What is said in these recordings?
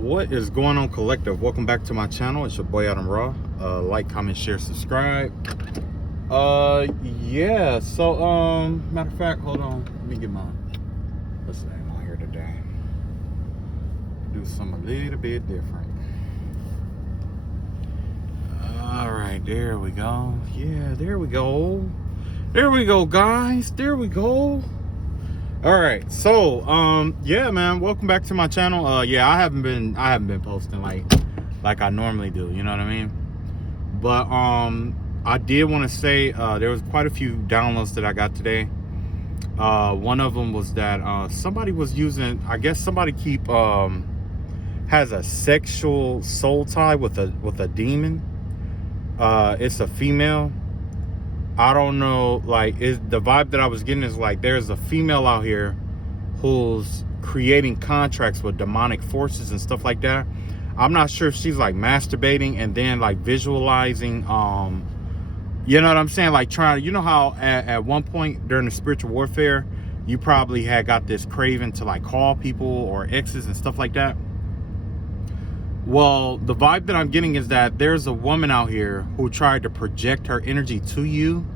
What is going on, collective? Welcome back to my channel. It's your boy Adam Raw. Like, comment, share, subscribe. Yeah, so matter of fact, hold on, let me get my what's the name on here today. Do something a little bit different. All right, there we go. Yeah, there we go. There we go, guys. There we go. All right, so yeah, man, welcome back to my channel. Yeah, I haven't been posting like I normally do, you know what I mean? But I did want to say there was quite a few downloads that I got today. One of them was that somebody was using, I guess somebody has a sexual soul tie with a demon. It's a female. I don't know, like, the vibe that I was getting is like there's a female out here who's creating contracts with demonic forces and stuff like that. I'm not sure if she's like masturbating and then like visualizing, you know what I'm saying? Like trying, you know how at one point during the spiritual warfare, you probably had got this craving to like call people or exes and stuff like that. Well, the vibe that I'm getting is that there's a woman out here who tried to project her energy to you,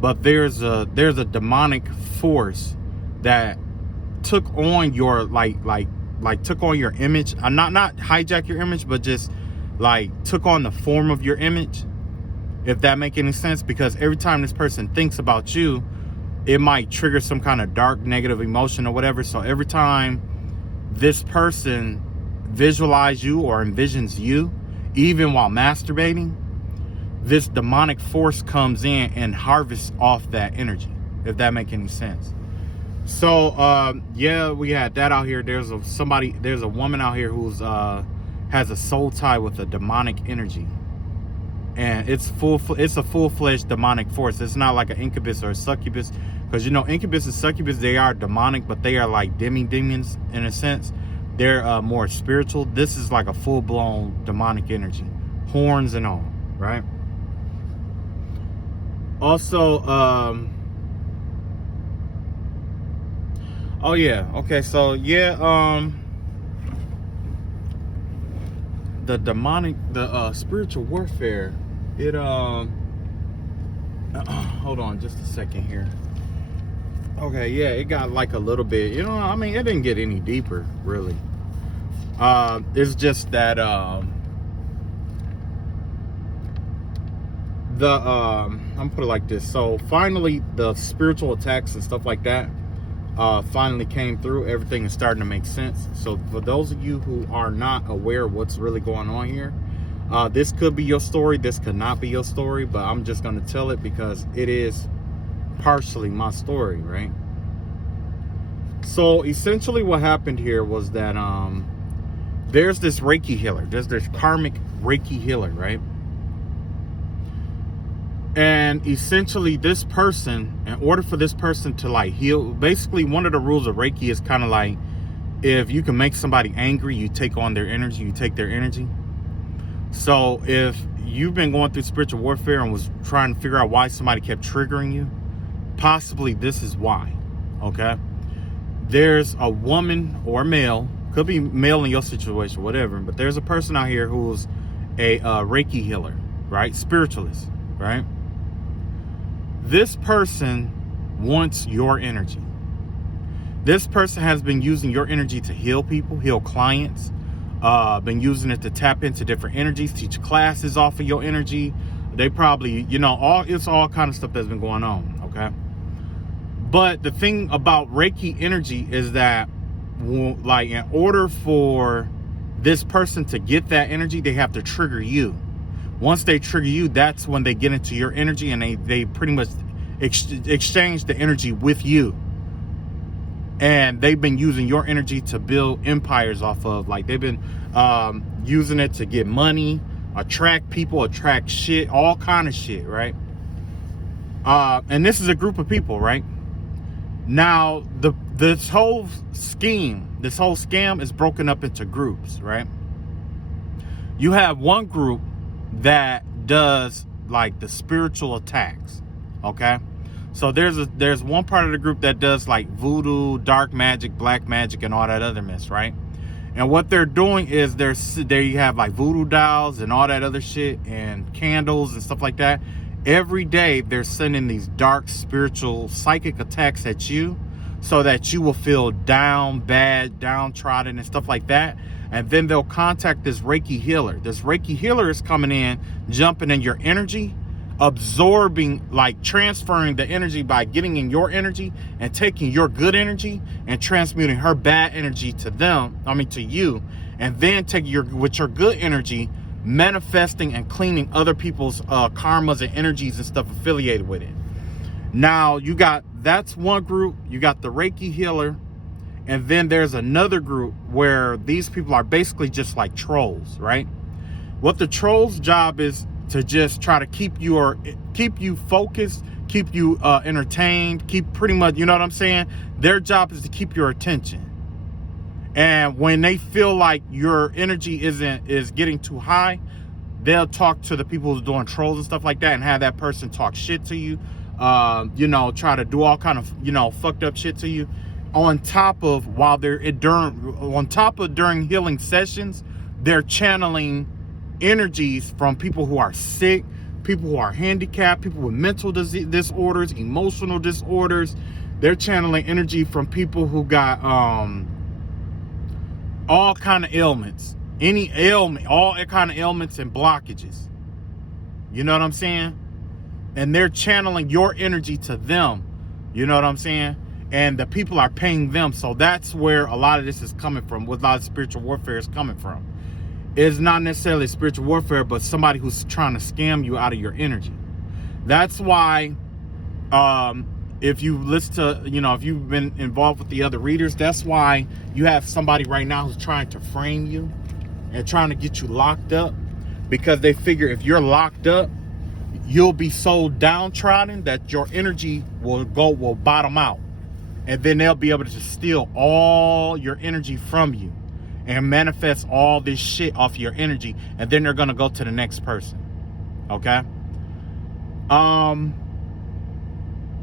but there's a demonic force that took on your took on your image. Not hijack your image, but just like took on the form of your image, if that make any sense. Because every time this person thinks about you, it might trigger some kind of dark negative emotion or whatever. So every time this person visualize you or envisions you, even while masturbating, this demonic force comes in and harvests off that energy, if that make any sense. So yeah, we had that out here. There's a woman out here who's has a soul tie with a demonic energy, and it's a full-fledged demonic force. It's not like an incubus or a succubus, because you know incubus and succubus, they are demonic, but they are like demons in a sense. They're more spiritual. This is like a full-blown demonic energy, horns and all, right? Also, oh yeah, okay, so yeah, the demonic, the spiritual warfare, it hold on just a second here. Okay, yeah, it got like a little bit, you know, I mean, it didn't get any deeper, really. It's just that, I'm gonna put it like this. So finally, the spiritual attacks and stuff like that, finally came through. Everything is starting to make sense. So for those of you who are not aware of what's really going on here, this could be your story, this could not be your story, but I'm just gonna tell it because it is partially my story, right? So essentially what happened here was that there's this Reiki healer, there's this karmic Reiki healer, right? And essentially this person, in order for this person to like heal, basically one of the rules of Reiki is kind of like, if you can make somebody angry, you take on their energy, you take their energy. So if you've been going through spiritual warfare and was trying to figure out why somebody kept triggering you, possibly this is why, okay? There's a woman or male, could be male in your situation, whatever, but there's a person out here who's a Reiki healer, right? Spiritualist, right? This person wants your energy. This person has been using your energy to heal people, heal clients, been using it to tap into different energies, teach classes off of your energy. They probably, you know, it's all kind of stuff that's been going on, okay? But the thing about Reiki energy is that, like, in order for this person to get that energy, they have to trigger you. Once they trigger you, that's when they get into your energy, and they pretty much exchange the energy with you. And they've been using your energy to build empires off of, like, they've been using it to get money, attract people, attract shit, all kind of shit, right? And this is a group of people, right? Now, this whole scam is broken up into groups, right? You have one group that does like the spiritual attacks, okay? So there's one part of the group that does like voodoo, dark magic, black magic, and all that other mess, right? And what they're doing is there you have like voodoo dolls and all that other shit and candles and stuff like that. Every day they're sending these dark spiritual psychic attacks at you so that you will feel down, bad, downtrodden and stuff like that. And then they'll contact this Reiki healer. This Reiki healer is coming in, jumping in your energy, absorbing, like transferring the energy by getting in your energy and taking your good energy and transmuting her bad energy to you, and then taking your good energy, manifesting and cleaning other people's karmas and energies and stuff affiliated with it. Now that's one group. You got the Reiki healer, and then there's another group where these people are basically just like trolls, right? What the troll's job is to just try to keep you focused, keep you entertained, keep pretty much, you know what I'm saying? Their job is to keep your attention. And when they feel like your energy is getting too high, they'll talk to the people who's doing trolls and stuff like that and have that person talk shit to you, try to do all kind of, fucked up shit to you. On top of during healing sessions, they're channeling energies from people who are sick, people who are handicapped, people with mental disorders, emotional disorders. They're channeling energy from people who got all kind of ailments, all kind of ailments and blockages. You know what I'm saying? And they're channeling your energy to them. You know what I'm saying? And the people are paying them. So that's where a lot of this is coming from, what a lot of spiritual warfare is coming from. It's not necessarily spiritual warfare, but somebody who's trying to scam you out of your energy. That's why, if you listen to, if you've been involved with the other readers, that's why you have somebody right now who's trying to frame you and trying to get you locked up, because they figure if you're locked up, you'll be so downtrodden that your energy will bottom out, and then they'll be able to steal all your energy from you and manifest all this shit off your energy, and then they're gonna go to the next person. Okay?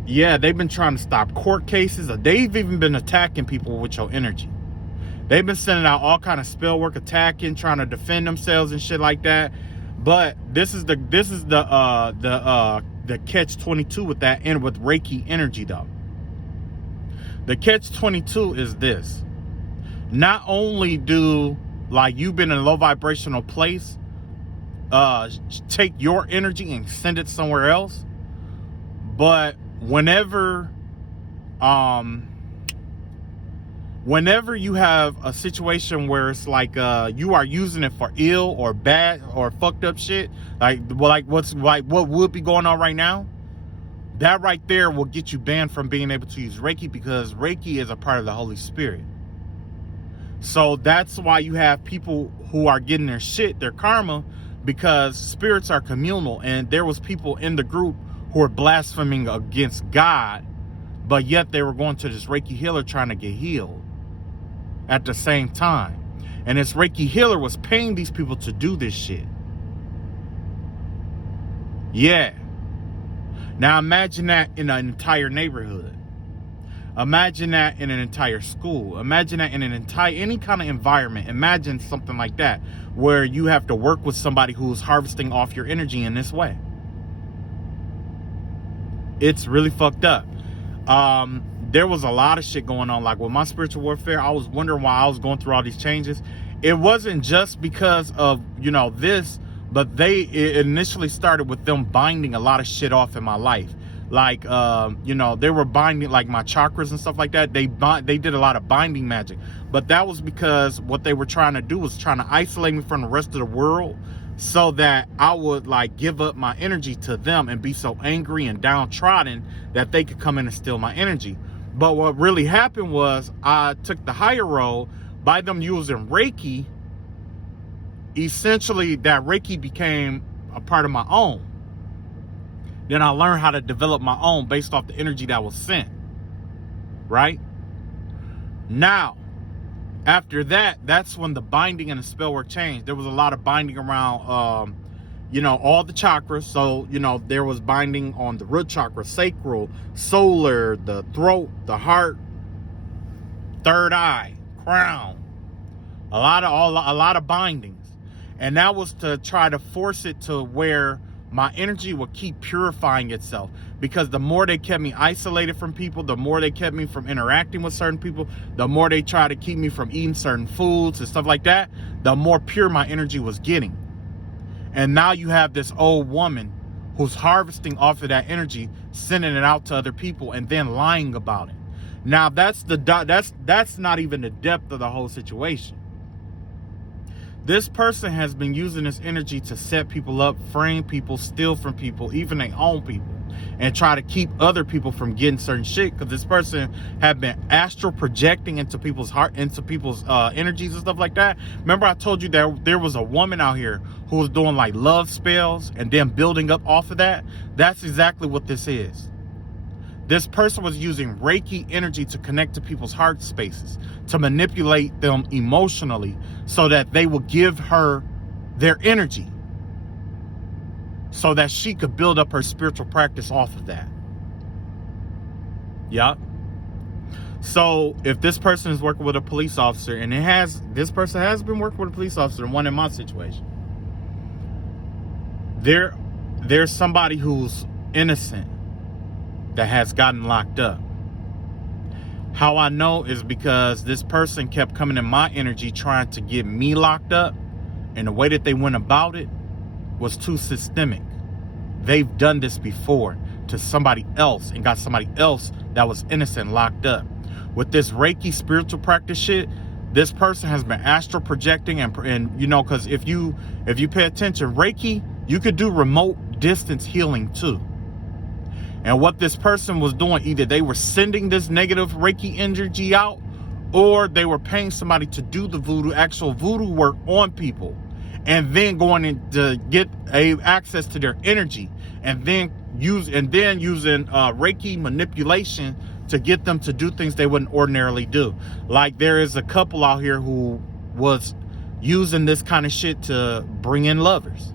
Yeah, they've been trying to stop court cases. They've even been attacking people with your energy. They've been sending out all kind of spell work, attacking, trying to defend themselves and shit like that. But this is the catch-22 with that, and with Reiki energy though. The catch-22 is this. Not only do, like, you've been in a low vibrational place, take your energy and send it somewhere else, but whenever you have a situation where it's like you are using it for ill or bad or fucked up shit, like what would be going on right now, that right there will get you banned from being able to use Reiki, because Reiki is a part of the Holy Spirit. So that's why you have people who are getting their shit, their karma, because spirits are communal, and there was people in the group who were blaspheming against God, but yet they were going to this Reiki healer trying to get healed at the same time. And this Reiki healer was paying these people to do this shit. Yeah. Now imagine that in an entire neighborhood. Imagine that in an entire school. Imagine that in any kind of environment. Imagine something like that, where you have to work with somebody who's harvesting off your energy in this way. It's really fucked up. There was a lot of shit going on. Like with my spiritual warfare, I was wondering why I was going through all these changes. It wasn't just because of, this, but it initially started with them binding a lot of shit off in my life. Like, they were binding like my chakras and stuff like that. They did a lot of binding magic, but that was because what they were trying to do was trying to isolate me from the rest of the world, so that I would like give up my energy to them and be so angry and downtrodden that they could come in and steal my energy. But what really happened was I took the higher road by them using Reiki. Essentially, that Reiki became a part of my own. Then I learned how to develop my own based off the energy that was sent. Right? Now, after that, that's when the binding and the spell work changed. There was a lot of binding around, all the chakras. So, there was binding on the root chakra, sacral, solar, the throat, the heart, third eye, crown, a lot of bindings. And that was to try to force it to where my energy would keep purifying itself, because the more they kept me isolated from people, the more they kept me from interacting with certain people, the more they tried to keep me from eating certain foods and stuff like that, the more pure my energy was getting. And now you have this old woman who's harvesting off of that energy, sending it out to other people, and then lying about it. Now that's not even the depth of the whole situation. This person has been using this energy to set people up, frame people, steal from people, even their own people, and try to keep other people from getting certain shit. Because this person have been astral projecting into people's heart, into people's energies and stuff like that. Remember, I told you that there was a woman out here who was doing like love spells and then building up off of that. That's exactly what this is. This person was using Reiki energy to connect to people's heart spaces, to manipulate them emotionally so that they will give her their energy so that she could build up her spiritual practice off of that. Yeah. So if this person is working with a police officer, and this person has been working with a police officer, one in my situation, there's somebody who's innocent that has gotten locked up. How I know is because this person kept coming in my energy trying to get me locked up, and the way that they went about it was too systemic. They've done this before to somebody else and got somebody else that was innocent locked up. With this Reiki spiritual practice shit, this person has been astral projecting, and you know, because if you pay attention, Reiki, you could do remote distance healing too. And what this person was doing, either they were sending this negative Reiki energy out, or they were paying somebody to do the actual voodoo work on people, and then going in to get access to their energy, and then using Reiki manipulation to get them to do things they wouldn't ordinarily do. Like there is a couple out here who was using this kind of shit to bring in lovers.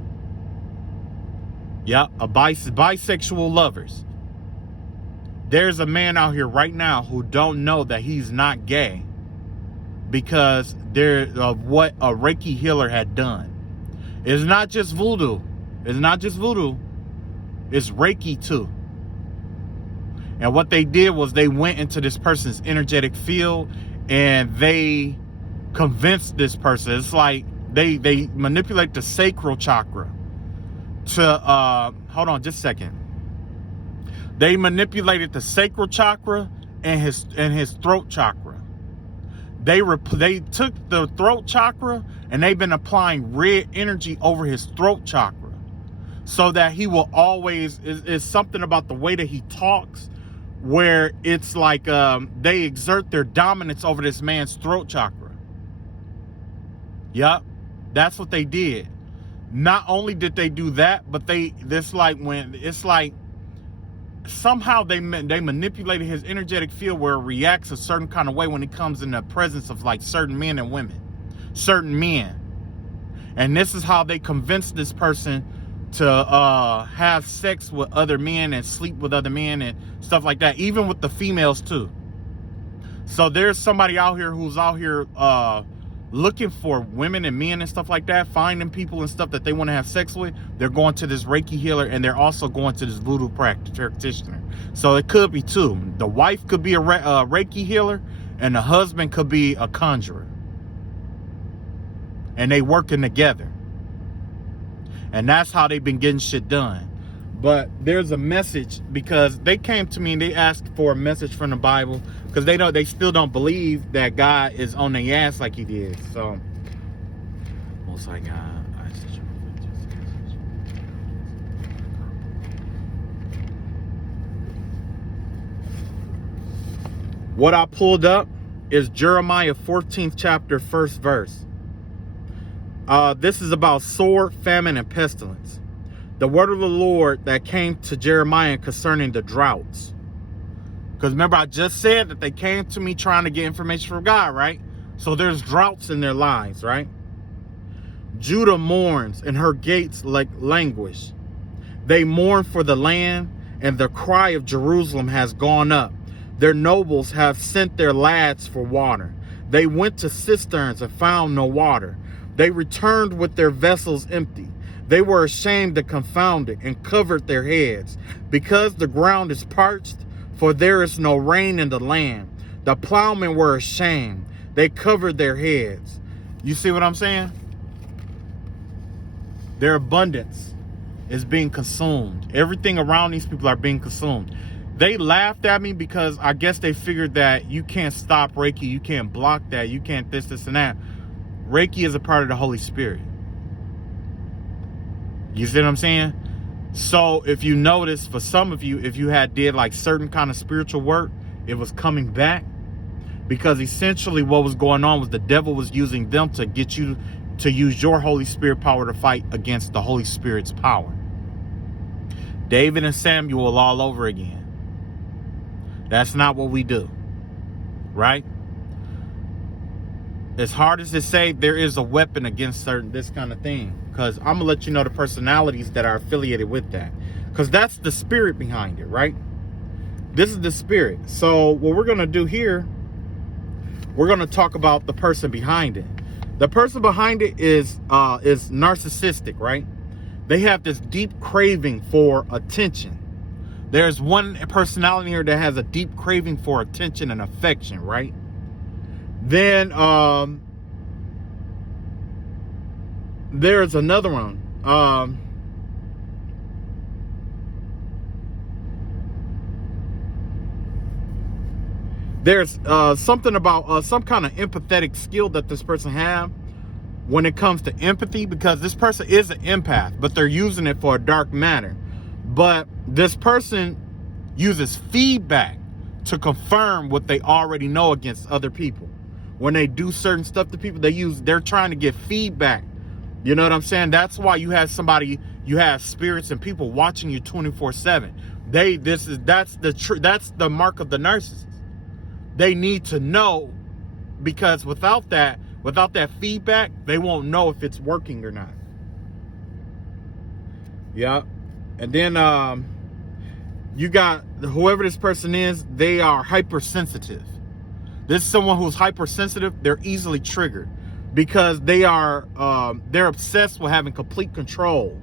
Yeah, bisexual lovers. There's a man out here right now who don't know that he's not gay because of what a Reiki healer had done. It's not just voodoo. It's Reiki too. And what they did was they went into this person's energetic field and they convinced this person. It's like they manipulate the sacral chakra to hold on just a second. They manipulated the sacral chakra and his throat chakra. They took the throat chakra and they've been applying red energy over his throat chakra so that he will always, is something about the way that he talks where it's like they exert their dominance over this man's throat chakra. Yep, that's what they did. Not only did they do that, but somehow they manipulated his energetic field where it reacts a certain kind of way when it comes in the presence of like certain men and women, certain men. And this is how they convinced this person to have sex with other men and sleep with other men and stuff like that, even with the females too. So there's somebody out here who's out here looking for women and men and stuff like that, finding people and stuff that they want to have sex with. They're going to this Reiki healer, and they're also going to this voodoo practitioner. So it could be two. The wife could be a Reiki healer, and the husband could be a conjurer. And they working together. And that's how they've been getting shit done. But there's a message, because they came to me and they asked for a message from the Bible, because they still don't believe that God is on their ass like he did. So most like what I pulled up is Jeremiah 14th chapter, 1st verse. This is about sword, famine, and pestilence. The word of the Lord that came to Jeremiah concerning the droughts. Because remember, I just said that they came to me trying to get information from God, right? So there's droughts in their lives, right? Judah mourns and her gates languish. They mourn for the land, and the cry of Jerusalem has gone up. Their nobles have sent their lads for water. They went to cisterns and found no water. They returned with their vessels empty. They were ashamed and confounded and covered their heads, because the ground is parched, for there is no rain in the land. The plowmen were ashamed. They covered their heads. You see what I'm saying? Their abundance is being consumed. Everything around these people are being consumed. They laughed at me because I guess they figured that you can't stop Reiki. You can't block that. You can't this, and that. Reiki is a part of the Holy Spirit. You see what I'm saying? So if you notice, for some of you, if you did like certain kind of spiritual work, it was coming back, because essentially what was going on was the devil was using them to get you to use your Holy Spirit power to fight against the Holy Spirit's power. David and Samuel all over again. That's not what we do, right? As hard as it say, there is a weapon against this kind of thing, because I'm gonna let you know the personalities that are affiliated with that, because that's the spirit behind it, right? This is the spirit. So what we're gonna do here, we're gonna talk about the person behind it. The person behind it is narcissistic, right? They have this deep craving for attention. There's one personality here that has a deep craving for attention and affection, right? Then there's another one. There's something about some kind of empathetic skill that this person have when it comes to empathy, because this person is an empath, but they're using it for a dark matter. But this person uses feedback to confirm what they already know against other people. When they do certain stuff to people, they're trying to get feedback. You know what I'm saying? That's why you have spirits and people watching you 24/7. That's the mark of the narcissist. They need to know, because without that feedback, they won't know if it's working or not. Yeah. And then you got whoever this person is, they are hypersensitive. This is someone who's hypersensitive. They're easily triggered because they're obsessed with having complete control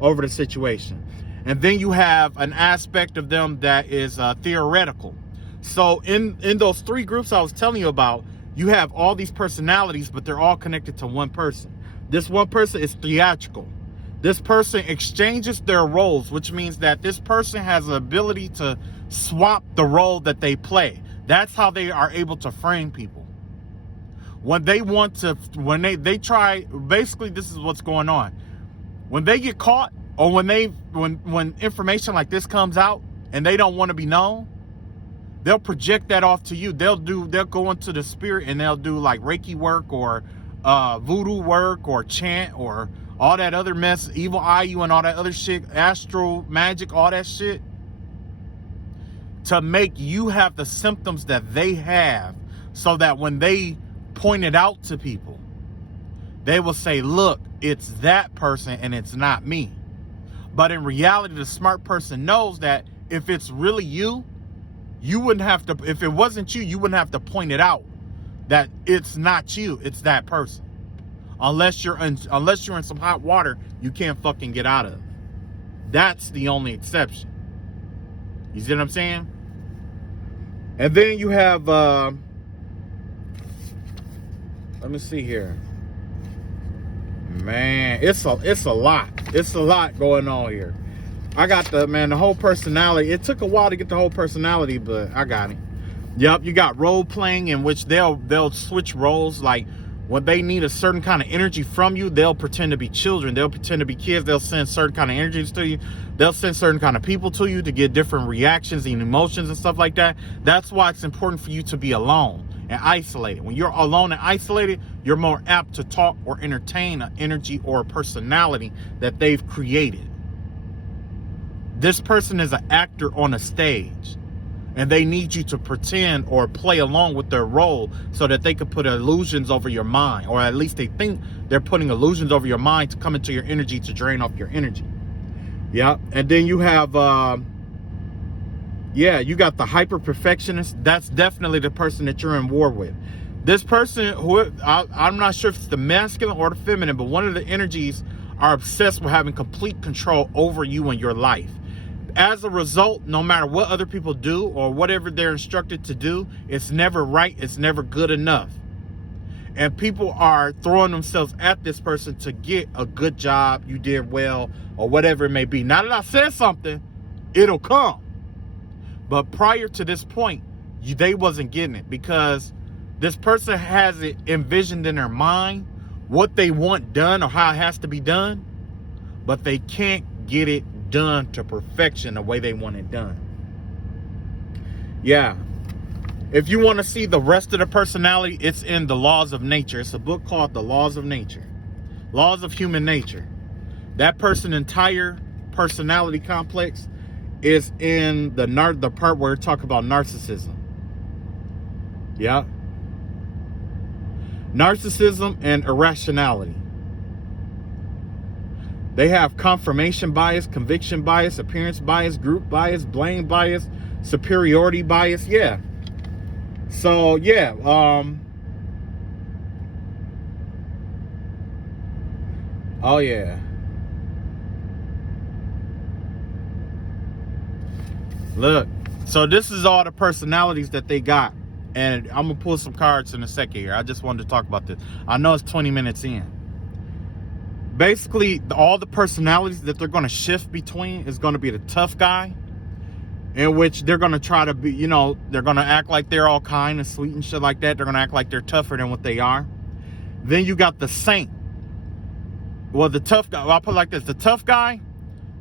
over the situation. And then you have an aspect of them that is theoretical. So in those three groups I was telling you about, you have all these personalities, but they're all connected to one person. This one person is theatrical. This person exchanges their roles, which means that this person has the ability to swap the role that they play. That's how they are able to frame people. When they try, basically this is what's going on. When they get caught, or when information like this comes out and they don't want to be known, they'll project that off to you. They'll go into the spirit and they'll do like Reiki work or voodoo work or chant or all that other mess, evil eye you and all that other shit, astral magic, all that shit, to make you have the symptoms that they have, so that when they point it out to people, they will say, look, it's that person and it's not me. But in reality, the smart person knows that if it's really you, you wouldn't have to, if it wasn't you, you wouldn't have to point it out that it's not you, it's that person. Unless you're in some hot water you can't fucking get out of. That's the only exception. You see what I'm saying? And then you have let me see here. Man, it's a lot. It's a lot going on here. I got the whole personality. It took a while to get the whole personality, but I got it. Yep, you got role playing, in which they'll switch roles. Like when they need a certain kind of energy from you, they'll pretend to be children. They'll pretend to be kids. They'll send certain kind of energies to you. They'll send certain kind of people to you to get different reactions and emotions and stuff like that. That's why it's important for you to be alone and isolated. When you're alone and isolated, you're more apt to talk or entertain an energy or a personality that they've created. This person is an actor on a stage, and they need you to pretend or play along with their role so that they could put illusions over your mind, or at least they think they're putting illusions over your mind to come into your energy to drain off your energy. Yeah. And then you have you got the hyper perfectionist. That's definitely the person that you're in war with. This person, who I'm not sure if it's the masculine or the feminine, but one of the energies are obsessed with having complete control over you and your life. As a result, no matter what other people do or whatever they're instructed to do, it's never right, it's never good enough. And people are throwing themselves at this person to get a good job, you did well, or whatever it may be. Now that I said something, it'll come. But prior to this point, they wasn't getting it, because this person has it envisioned in their mind what they want done or how it has to be done, but they can't get it done to perfection the way they want it done. Yeah. If you want to see the rest of the personality, it's in The Laws of Nature. It's a book called The Laws of Nature. Laws of Human Nature. That person's entire personality complex is in the part where it talks about narcissism. Yeah. Narcissism and irrationality. They have confirmation bias, conviction bias, appearance bias, group bias, blame bias, superiority bias. Yeah. So, yeah. Oh, yeah. Look. So this is all the personalities that they got. And I'm going to pull some cards in a second here. I just wanted to talk about this. I know it's 20 minutes in. Basically, all the personalities that they're going to shift between is going to be the tough guy, in which they're going to try to be, you know, they're going to act like they're all kind and sweet and shit like that. They're going to act like they're tougher than what they are. Then you got the saint. Well, the tough guy, I'll put it like this. The tough guy,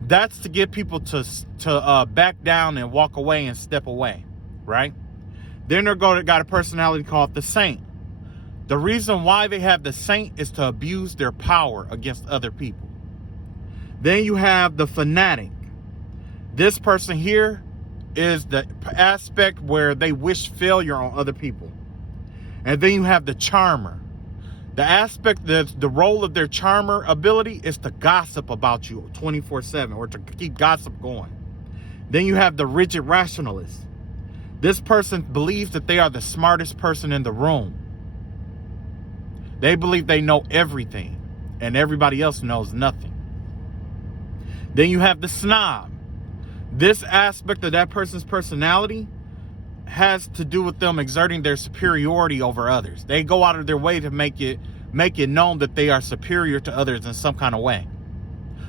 that's to get people to back down and walk away and step away, right? Then they're got a personality called the saint. The reason why they have the saint is to abuse their power against other people. Then you have the fanatic. This person here is the aspect where they wish failure on other people. And then you have the charmer. The aspect, the role of their charmer ability is to gossip about you 24/7, or to keep gossip going. Then you have the rigid rationalist. This person believes that they are the smartest person in the room. They believe they know everything and everybody else knows nothing. Then you have the snob. This aspect of that person's personality has to do with them exerting their superiority over others. They go out of their way to make it known that they are superior to others in some kind of way.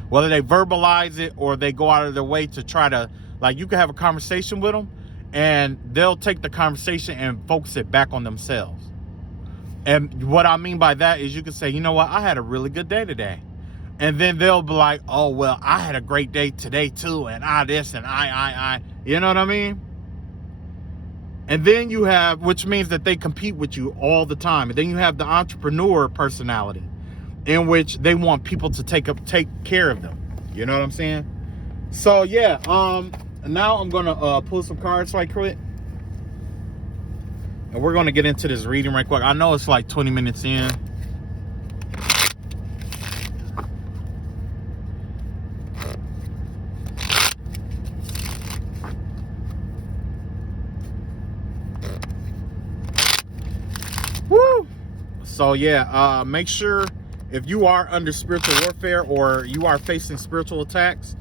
Whether they verbalize it or they go out of their way to try to, like, you can have a conversation with them and they'll take the conversation and focus it back on themselves. And what I mean by that is you can say, you know what, I had a really good day today. And then they'll be like, oh, well, I had a great day today too. And I this and I. You know what I mean? And then you have, which means that they compete with you all the time. And then you have the entrepreneur personality, in which they want people to take care of them. You know what I'm saying? So yeah, now I'm gonna pull some cards right quick. And we're gonna get into this reading right quick. I know it's like 20 minutes in. Woo! So yeah, make sure if you are under spiritual warfare or you are facing spiritual attacks,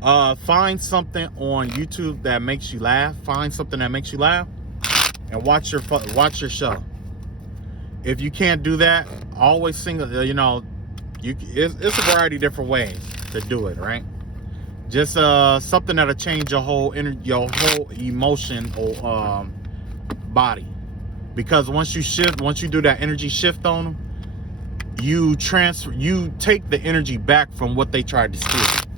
find something on YouTube that makes you laugh. Find something that makes you laugh and watch your show. If you can't do that, always sing. You know, it's a variety of different ways to do it, right? Just something that'll change your whole emotional body. Because once you do that energy shift on them, you take the energy back from what they tried to steal.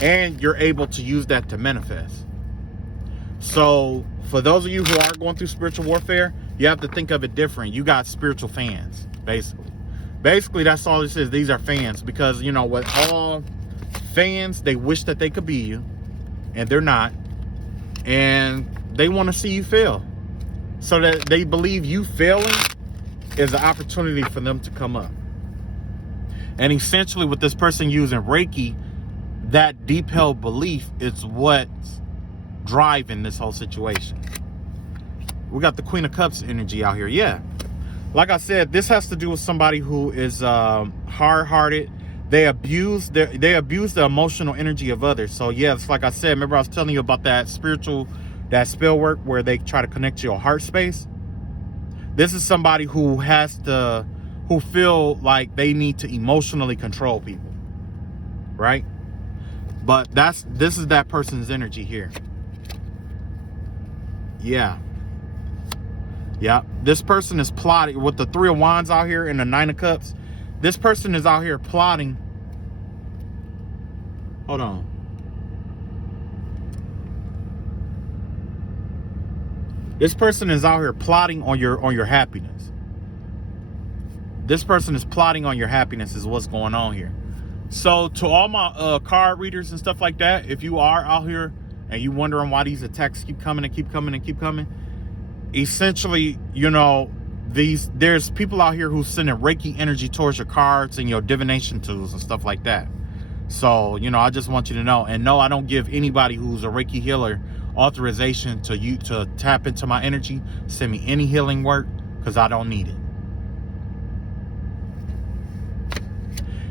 And you're able to use that to manifest. So for those of you who are going through spiritual warfare, you have to think of it different. You got spiritual fans, basically. Basically, that's all this is. These are fans, because you know what, all fans, they wish that they could be you, and they're not. And they want to see you fail. So that they believe you failing is an opportunity for them to come up. And essentially with this person using Reiki, that deep held belief is what's driving this whole situation. We got the Queen of Cups energy out here. Yeah. Like I said, this has to do with somebody who is hard-hearted. They abuse the emotional energy of others. So yeah, it's like I said, remember I was telling you about that spell work where they try to connect to your heart space. This is somebody who feel like they need to emotionally control people, right? But this is that person's energy here. Yeah. This person is plotting with the Three of Wands out here and the Nine of Cups. This person is out here plotting. Hold on. This person is out here plotting on your happiness. This person is plotting on your happiness is what's going on here. So to all my card readers and stuff like that, if you are out here and you wondering why these attacks keep coming and keep coming and keep coming, essentially, you know, there's people out here who's sending Reiki energy towards your cards and your divination tools and stuff like that. So, you know, I just want you to know. And no, I don't give anybody who's a Reiki healer authorization to tap into my energy, send me any healing work, because I don't need it.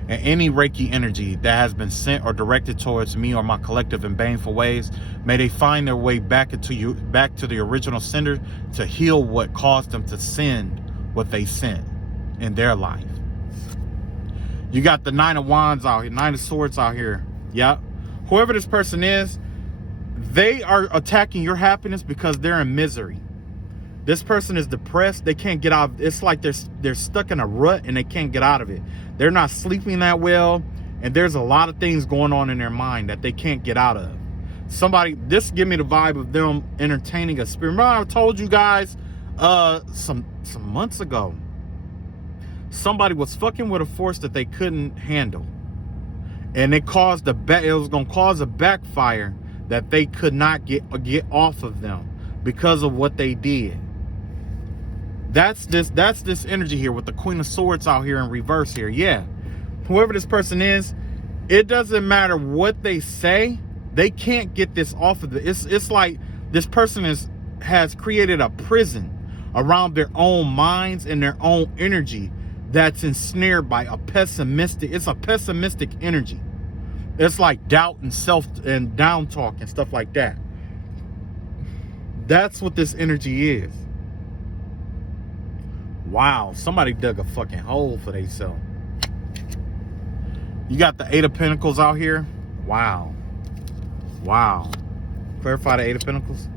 And any Reiki energy that has been sent or directed towards me or my collective in baneful ways, may they find their way back to the original sender to heal what caused them to send what they sent in their life. You got the Nine of Wands out here, Nine of Swords out here. Yep. Whoever this person is, they are attacking your happiness because they're in misery. This person is depressed. They can't get out. It's like they're stuck in a rut and they can't get out of it. They're not sleeping that well. And there's a lot of things going on in their mind that they can't get out of. This give me the vibe of them entertaining a spirit. Remember I told you guys some months ago, somebody was fucking with a force that they couldn't handle. And it was going to cause a backfire that they could not get off of them because of what they did. That's this energy here with the Queen of Swords out here in reverse here. Yeah. Whoever this person is, it doesn't matter what they say, they can't get this off of it. It's like this person has created a prison around their own minds and their own energy that's ensnared by a pessimistic energy. It's like doubt and self and down talk and stuff like that. That's what this energy is. Wow, somebody dug a fucking hole for themselves. You got the Eight of Pentacles out here. Wow. Clarify the Eight of Pentacles.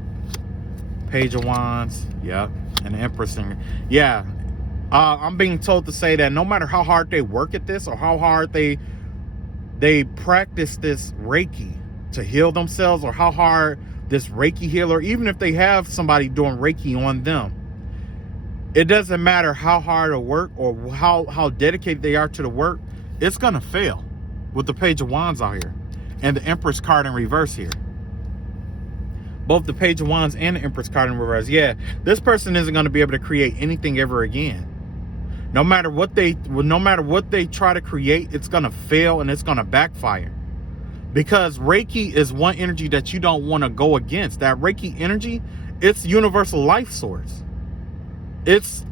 Page of Wands. Yep. And the Empress. Yeah. I'm being told to say that no matter how hard they work at this or how hard they practice this Reiki to heal themselves, or how hard this Reiki healer, even if they have somebody doing Reiki on them, it doesn't matter how hard or work or how dedicated they are to the work, it's gonna fail with the Page of Wands out here and the Empress card in reverse here. Both the Page of Wands and the Empress card in reverse. Yeah, this person isn't going to be able to create anything ever again. No matter what they try to create, it's going to fail and it's going to backfire. Because Reiki is one energy that you don't want to go against. That Reiki energy, it's universal life source. It's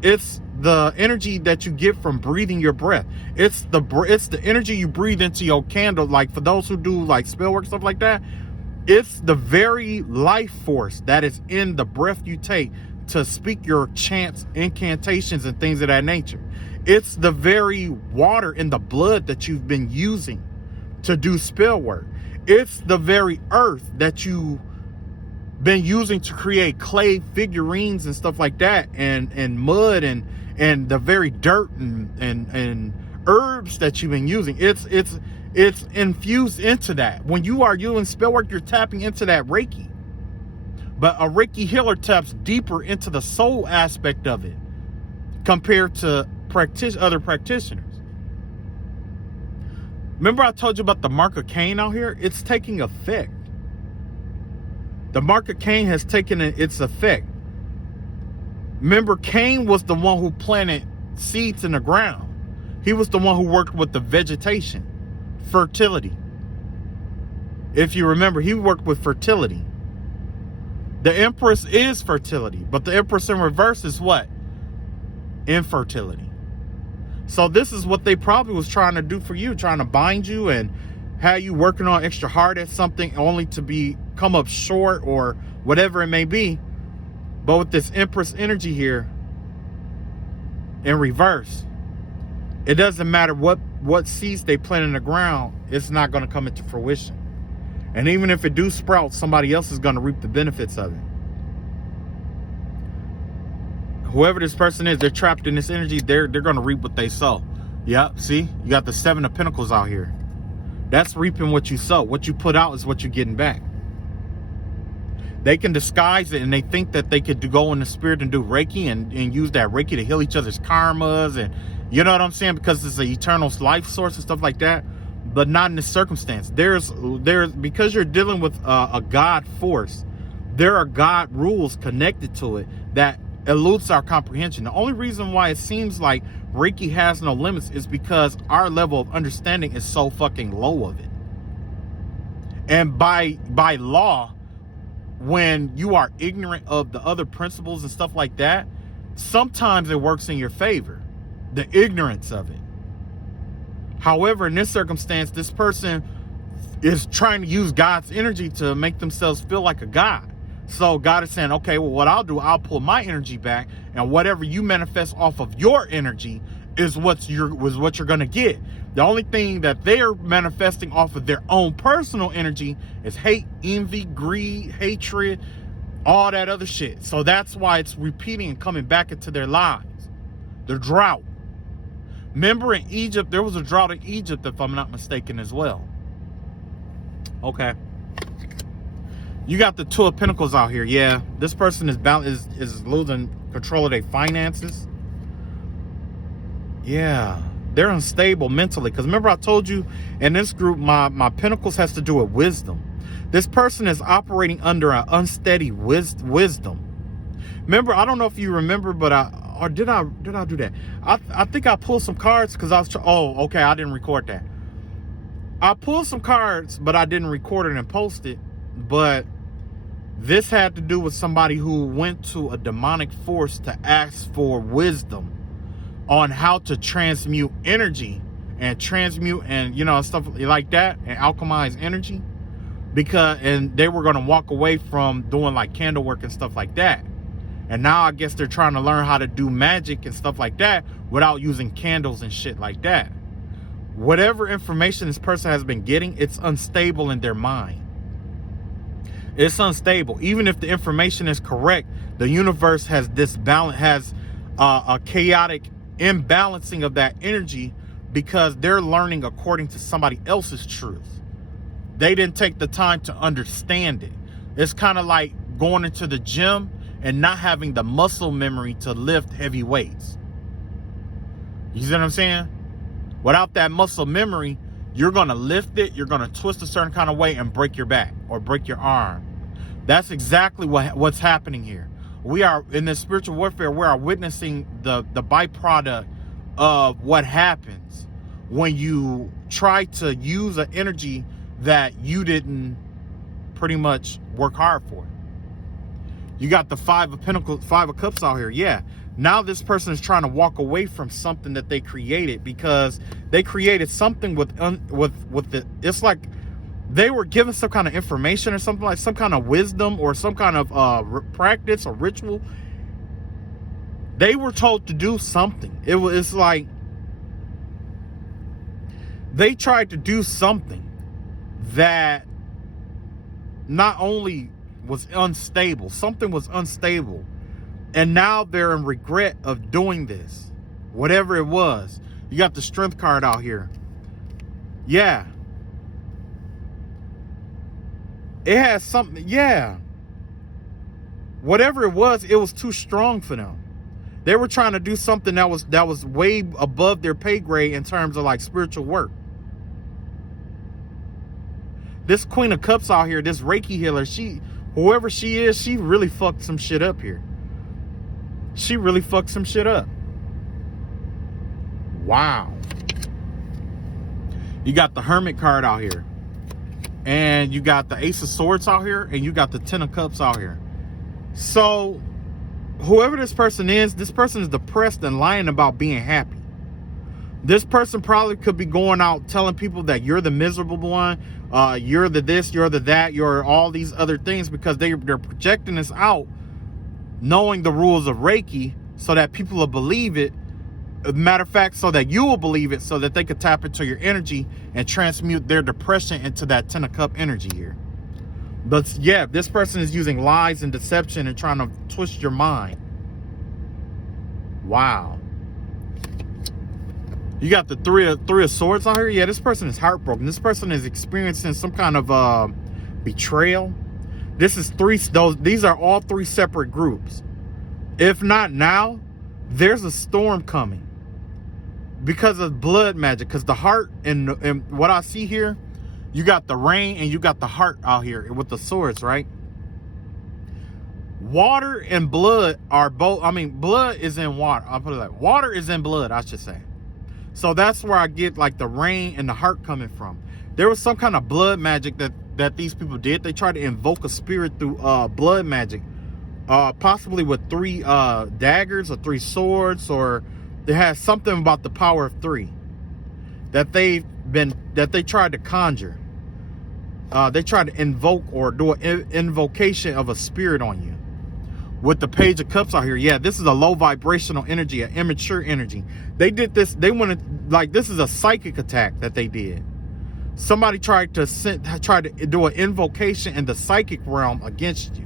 the energy that you get from breathing your breath. It's the energy you breathe into your candle. Like for those who do like spell work, stuff like that, it's the very life force that is in the breath you take to speak your chants, incantations, and things of that nature. It's the very water in the blood that you've been using to do spell work. It's the very earth that you've been using to create clay figurines and stuff like that, and mud and the very dirt and herbs that you've been using. It's infused into that. When you are doing spell work, you're tapping into that Reiki. But a Reiki healer taps deeper into the soul aspect of it compared to other practitioners. Remember I told you about the Mark of Cain out here? It's taking effect. The Mark of Cain has taken its effect. Remember, Cain was the one who planted seeds in the ground. He was the one who worked with the vegetation, fertility. If you remember, he worked with fertility. The Empress is fertility, but the Empress in reverse is what? infertility. So this is what they probably was trying to do for you, trying to bind you and have you working on extra hard at something only to come up short or whatever it may be. But with this Empress energy here in reverse, it doesn't matter what seeds they plant in the ground, it's not going to come into fruition. And even if it do sprout, somebody else is going to reap the benefits of it. Whoever this person is, they're trapped in this energy. They're going to reap what they sow. Yep, see? You got the Seven of Pentacles out here. That's reaping what you sow. What you put out is what you're getting back. They can disguise it, and they think that they could go in the spirit and do Reiki and use that Reiki to heal each other's karmas, and you know what I'm saying? Because it's an eternal life source and stuff like that. But not in this circumstance. There's because you're dealing with a God force, there are God rules connected to it that eludes our comprehension. The only reason why it seems like Reiki has no limits is because our level of understanding is so fucking low of it. And by law, when you are ignorant of the other principles and stuff like that, sometimes it works in your favor, the ignorance of it. However, in this circumstance, this person is trying to use God's energy to make themselves feel like a god. So God is saying, okay, well, what I'll do, I'll pull my energy back, and whatever you manifest off of your energy is what you're going to get. The only thing that they're manifesting off of their own personal energy is hate, envy, greed, hatred, all that other shit. So that's why it's repeating and coming back into their lives. The drought. Remember in Egypt, there was a drought in Egypt, if I'm not mistaken, as well. Okay. You got the Two of Pentacles out here. Yeah, this person is losing control of their finances. Yeah, they're unstable mentally. Because remember I told you in this group, my Pentacles has to do with wisdom. This person is operating under an unsteady wisdom. Remember, I don't know if you remember, but did I do that? I think I pulled some cards because I was okay, I didn't record that. I pulled some cards, but I didn't record it and post it. But this had to do with somebody who went to a demonic force to ask for wisdom on how to transmute energy and stuff like that and alchemize energy, and they were going to walk away from doing like candle work and stuff like that. And now I guess they're trying to learn how to do magic and stuff like that without using candles and shit like that. Whatever information this person has been getting, it's unstable in their mind. It's unstable. Even if the information is correct, the universe has a chaotic imbalancing of that energy because they're learning according to somebody else's truth. They didn't take the time to understand it. It's kind of like going into the gym and not having the muscle memory to lift heavy weights. You see what I'm saying? Without that muscle memory, you're going to lift it, you're going to twist a certain kind of way and break your back or break your arm. That's exactly what's happening here. We are in this spiritual warfare. We are witnessing the byproduct of what happens when you try to use an energy that you didn't pretty much work hard for. You got the Five of Pentacles, Five of Cups out here. Yeah. Now this person is trying to walk away from something that they created because they created something with the. It's like they were given some kind of information or something, like some kind of wisdom or some kind of practice or ritual. They were told to do something. It's like they tried to do something that not only was unstable, something was unstable. And now they're in regret of doing this. Whatever it was. You got the Strength card out here. Yeah. It has something. Yeah. Whatever it was too strong for them. They were trying to do something that was way above their pay grade in terms of like spiritual work. This Queen of Cups out here, this Reiki healer, whoever she is, she really fucked some shit up here. She really fucked some shit up. Wow. You got the Hermit card out here. And you got the Ace of Swords out here. And you got the Ten of Cups out here. So, whoever this person is depressed and lying about being happy. This person probably could be going out telling people that you're the miserable one, you're the this, you're the that, you're all these other things, because they're projecting this out, knowing the rules of Reiki, so that people will believe it. Matter of fact, so that you will believe it, so that they could tap into your energy and transmute their depression into that 10 of cup energy here. But yeah, this person is using lies and deception and trying to twist your mind. Wow. You got the three of swords out here. Yeah, this person is heartbroken. This person is experiencing some kind of betrayal. This is these are all three separate groups. If not now, there's a storm coming because of blood magic. Because the heart and what I see here, you got the rain and you got the heart out here with the swords, right? Water and blood are both, I mean, blood is in water. I'll put it like water is in blood, I should say. So that's where I get like the rain and the heart coming from. There was some kind of blood magic that these people did. They tried to invoke a spirit through blood magic, possibly with 3 daggers or 3 swords, or it has something about the power of 3 that they tried to conjure. They tried to invoke or do an invocation of a spirit on you. With the Page of Cups out here, yeah, this is a low vibrational energy, an immature energy. They did this, they wanted, like, this is a psychic attack that they did. Somebody tried to do an invocation in the psychic realm against you.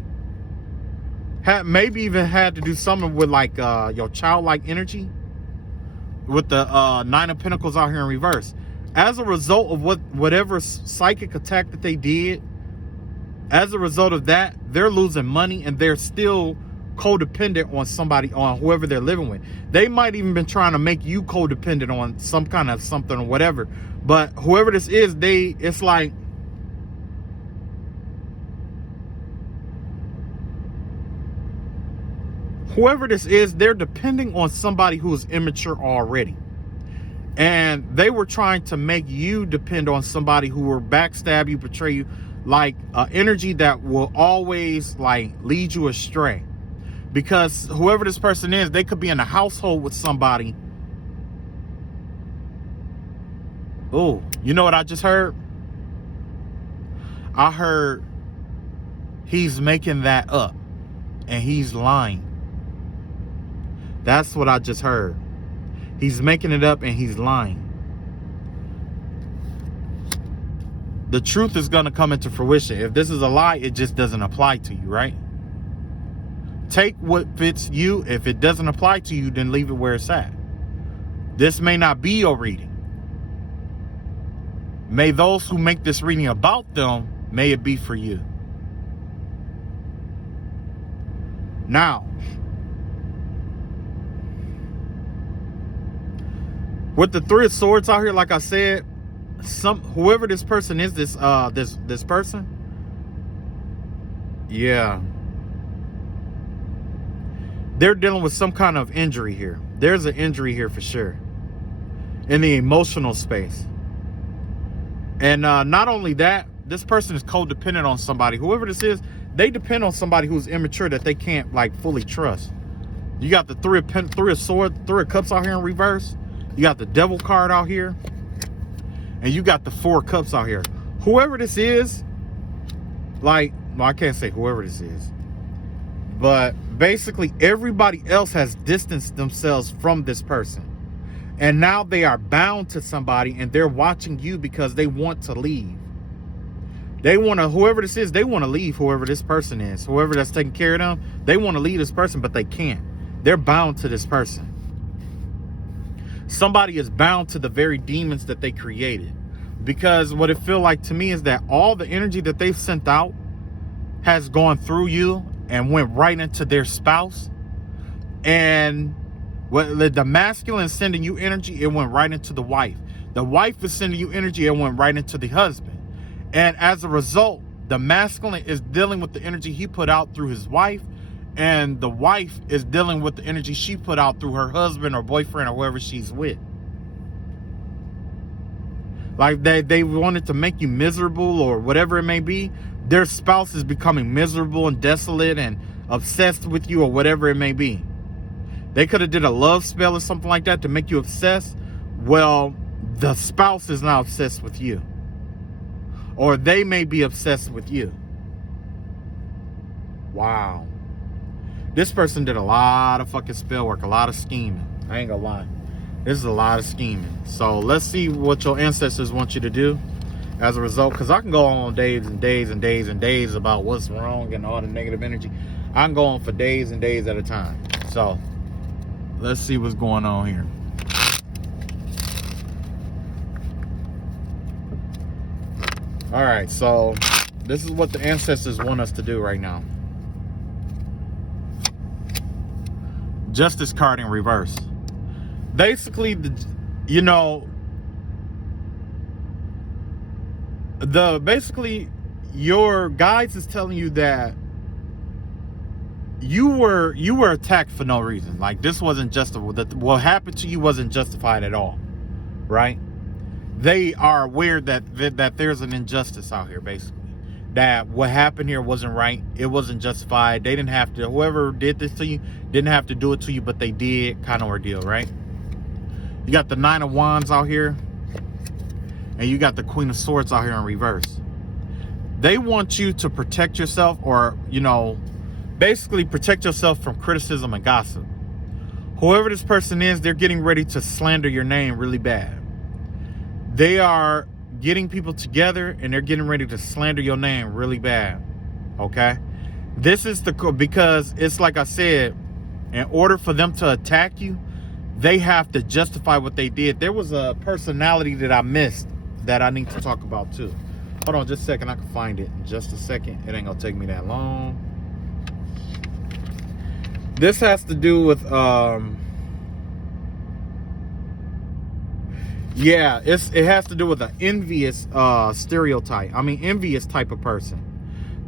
Maybe even had to do something with like your childlike energy, with the 9 of Pentacles out here in reverse. As a result of whatever psychic attack that they did, as a result of that, they're losing money and they're still codependent on somebody, on whoever they're living with. They might even been trying to make you codependent on some kind of something or whatever. But whoever this is, it's like, whoever this is, they're depending on somebody who is immature already. And they were trying to make you depend on somebody who will backstab you, betray you, like energy that will always like lead you astray. Because whoever this person is, they could be in a household with somebody. Oh, you know what I just heard? I heard he's making that up and he's lying. That's what I just heard. He's making it up and he's lying. The truth is going to come into fruition. If this is a lie, it just doesn't apply to you, right? Take what fits you. If it doesn't apply to you, then leave it where it's at. This may not be your reading. May those who make this reading about them, may it be for you. Now, with the 3 of Swords out here, like I said, whoever this person is, this person, yeah, they're dealing with some kind of injury here. There's an injury here for sure in the emotional space. And not only that, this person is codependent on somebody. Whoever this is, they depend on somebody who's immature that they can't like fully trust. You got the 3 of Swords, 3 of Cups out here in reverse. You got the Devil card out here. And you got the 4 of Cups out here. Whoever this is, like, well, I can't say whoever this is, but basically everybody else has distanced themselves from this person. And now they are bound to somebody and they're watching you because they want to leave. They want to, whoever this is, they want to leave whoever this person is. Whoever that's taking care of them, they want to leave this person, but they can't. They're bound to this person. Somebody is bound to the very demons that they created. Because what it feels like to me is that all the energy that they've sent out has gone through you and went right into their spouse. And the masculine is sending you energy, it went right into the wife. The wife is sending you energy, it went right into the husband. And as a result, the masculine is dealing with the energy he put out through his wife, and the wife is dealing with the energy she put out through her husband or boyfriend or whoever she's with. Like they wanted to make you miserable or whatever it may be. Their spouse is becoming miserable and desolate and obsessed with you, or whatever it may be. They could have did a love spell or something like that to make you obsessed. Well, the spouse is now obsessed with you, or they may be obsessed with you. Wow. This person did a lot of fucking spell work, a lot of scheming. I ain't gonna lie. This is a lot of scheming. So let's see what your ancestors want you to do as a result. Because I can go on days and days and days and days about what's wrong and all the negative energy. I can go on for days and days at a time. So let's see what's going on here. All right, so this is what the ancestors want us to do right now. Justice card in reverse. Basically, basically your guides is telling you that you were attacked for no reason. Like, this wasn't justified. What happened to you wasn't justified at all, right? They are aware that there's an injustice out here, basically. That what happened here wasn't right. It wasn't justified. They didn't have to, whoever did this to you, didn't have to do it to you, but they did, kind of ordeal, right? You got the Nine of Wands out here, and you got the Queen of Swords out here in reverse. They want you to protect yourself, or, basically protect yourself from criticism and gossip. Whoever this person is, they're getting ready to slander your name really bad. They are getting people together and they're getting ready to slander your name really bad. Okay? This is because it's like I said, in order for them to attack you, they have to justify what they did. There was a personality that I missed that I need to talk about too. Hold on just a second. I can find it in just a second. It ain't gonna take me that long. This has to do with yeah, it has to do with an envious stereotype. I mean, envious type of person.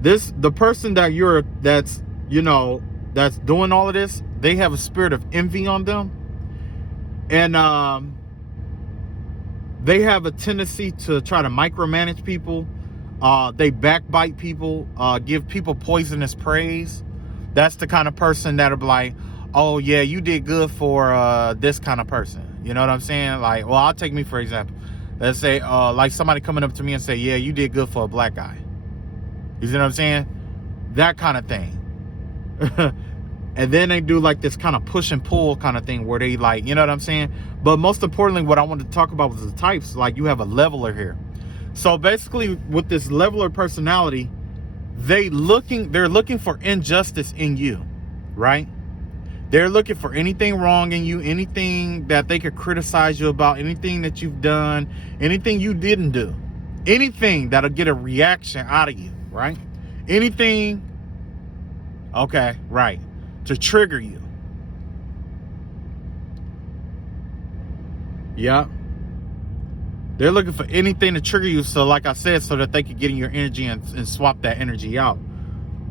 The person that's doing all of this, they have a spirit of envy on them. And they have a tendency to try to micromanage people. They backbite people, give people poisonous praise. That's the kind of person that'll be like, oh yeah, you did good for this kind of person. You know what I'm saying? Like, well, I'll take me for example. Let's say like somebody coming up to me and say, yeah, you did good for a black guy. You see what I'm saying? That kind of thing. And then they do like this kind of push and pull kind of thing where they, like, you know what I'm saying? But most importantly, what I wanted to talk about was the types. Like, you have a leveler here. So basically with this leveler personality, they're looking for injustice in you, right? They're looking for anything wrong in you, anything that they could criticize you about, anything that you've done, anything you didn't do, anything that'll get a reaction out of you, right? Anything, okay, right, to trigger you. Yeah. They're looking for anything to trigger you, so like I said, so that they could get in your energy and swap that energy out.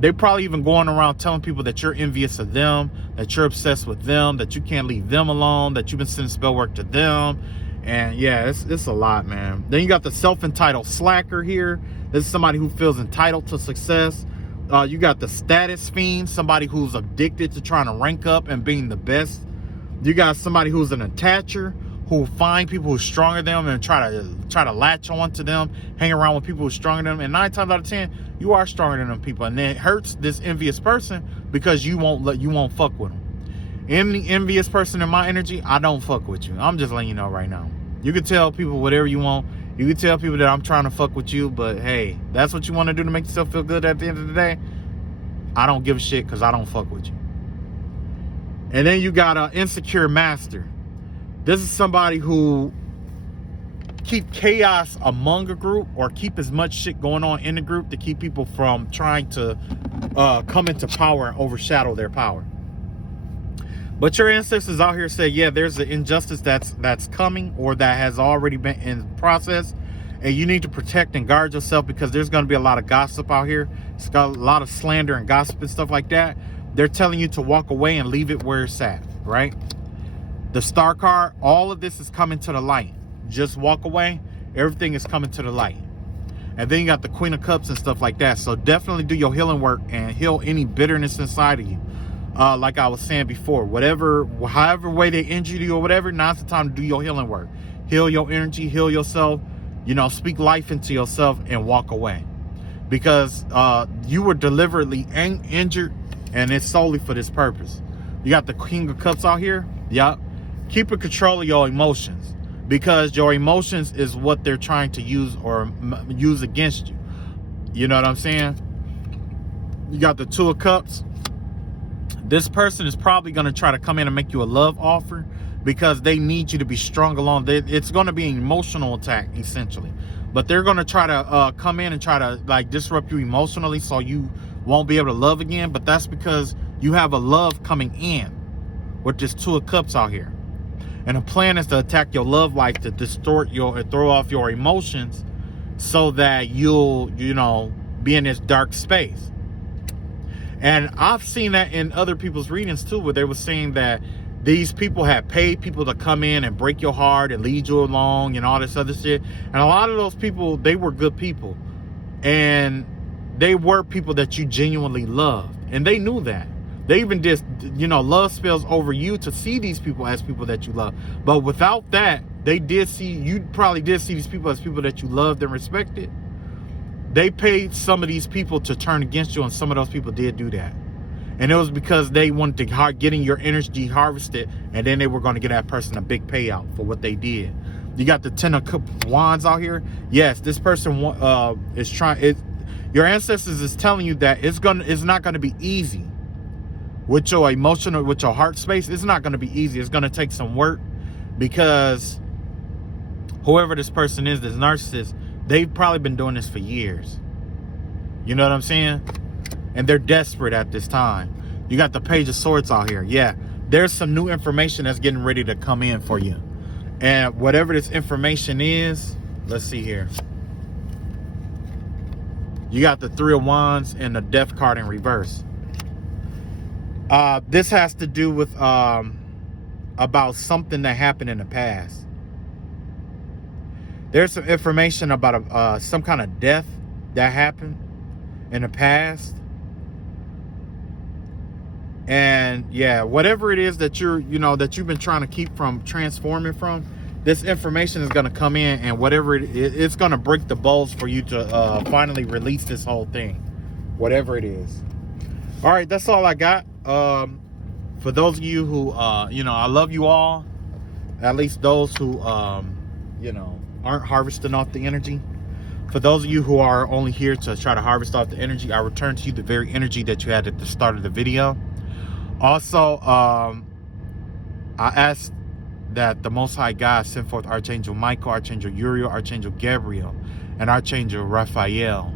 They're probably even going around telling people that you're envious of them, that you're obsessed with them, that you can't leave them alone, that you've been sending spell work to them. And yeah, it's a lot, man. Then you got the self-entitled slacker here. This is somebody who feels entitled to success. You got the status fiend, somebody who's addicted to trying to rank up and being the best. You got somebody who's an attacher, who find people who are stronger than them and try to latch on to them, hang around with people who are stronger than them. And 9 times out of 10, you are stronger than them people. And then it hurts this envious person because you won't fuck with them. Any envious person in my energy, I don't fuck with you. I'm just letting you know right now. You can tell people whatever you want. You can tell people that I'm trying to fuck with you, but hey, that's what you want to do to make yourself feel good at the end of the day. I don't give a shit because I don't fuck with you. And then you got an insecure master. This is somebody who keep chaos among a group, or keep as much shit going on in the group to keep people from trying to come into power and overshadow their power. But your ancestors out here say, yeah, there's an injustice that's coming, or that has already been in process, and you need to protect and guard yourself because there's going to be a lot of gossip out here. It's got a lot of slander and gossip and stuff like that. They're telling you to walk away and leave it where it's at, right? The star card, all of this is coming to the light. Just walk away. Everything is coming to the light. And then you got the Queen of Cups and stuff like that. So definitely do your healing work and heal any bitterness inside of you. Like I was saying before, however way they injured you or whatever, now's the time to do your healing work. Heal your energy, heal yourself, speak life into yourself and walk away. Because you were deliberately injured, and it's solely for this purpose. You got the King of Cups out here. Yep. Keep in control of your emotions, because your emotions is what they're trying to use or use against you. You know what I'm saying? You got the Two of Cups. This person is probably going to try to come in and make you a love offer because they need you to be strong along. It's going to be an emotional attack, essentially. But they're going to try to come in and try to like disrupt you emotionally so you won't be able to love again. But that's because you have a love coming in with this Two of Cups out here. And the plan is to attack your love life, to distort throw off your emotions so that you'll, be in this dark space. And I've seen that in other people's readings too, where they were saying that these people had paid people to come in and break your heart and lead you along and all this other shit. And a lot of those people, they were good people. And they were people that you genuinely loved. And they knew that. They even did, love spells over you to see these people as people that you love. But without that, you probably did see these people as people that you loved and respected. They paid some of these people to turn against you, and some of those people did do that. And it was because they wanted to getting your energy harvested, and then they were going to get that person a big payout for what they did. You got the Ten of Wands out here. Yes, this person is trying. Your ancestors is telling you that it's not going to be easy with your emotional, with your heart space. It's not going to be easy. It's going to take some work, because whoever this person is, this narcissist, they've probably been doing this for years. You know what I'm saying? And they're desperate at this time. You got the Page of Swords out here. Yeah, there's some new information that's getting ready to come in for you. And whatever this information is, let's see here. You got the Three of Wands and the Death card in reverse. This has to do with about something that happened in the past. There's some information about some kind of death that happened in the past. And yeah, whatever it is that that you've been trying to keep from transforming from, this information is going to come in, and whatever it's going to break the bowls for you to finally release this whole thing, whatever it is. All right, that's all I got. For those of you who, I love you all, at least those who, aren't harvesting off the energy. For those of you who are only here to try to harvest off the energy, I return to you the very energy that you had at the start of the video. Also, I ask that the Most High God send forth Archangel Michael, Archangel Uriel, Archangel Gabriel, and Archangel Raphael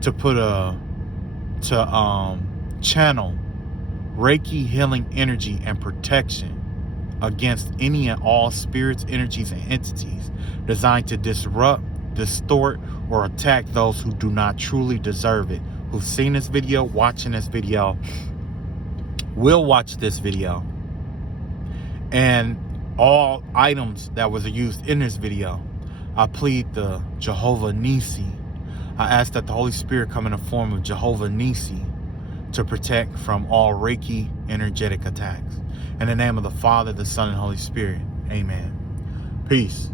to channel Reiki healing energy and protection against any and all spirits, energies, and entities designed to disrupt, distort, or attack those who do not truly deserve it, who've seen this video, watching this video, will watch this video, and all items that was used in this video. I plead the Jehovah Nisi. I ask that the Holy Spirit come in the form of Jehovah Nisi to protect from all Reiki energetic attacks. In the name of the Father, the Son, and Holy Spirit. Amen. Peace.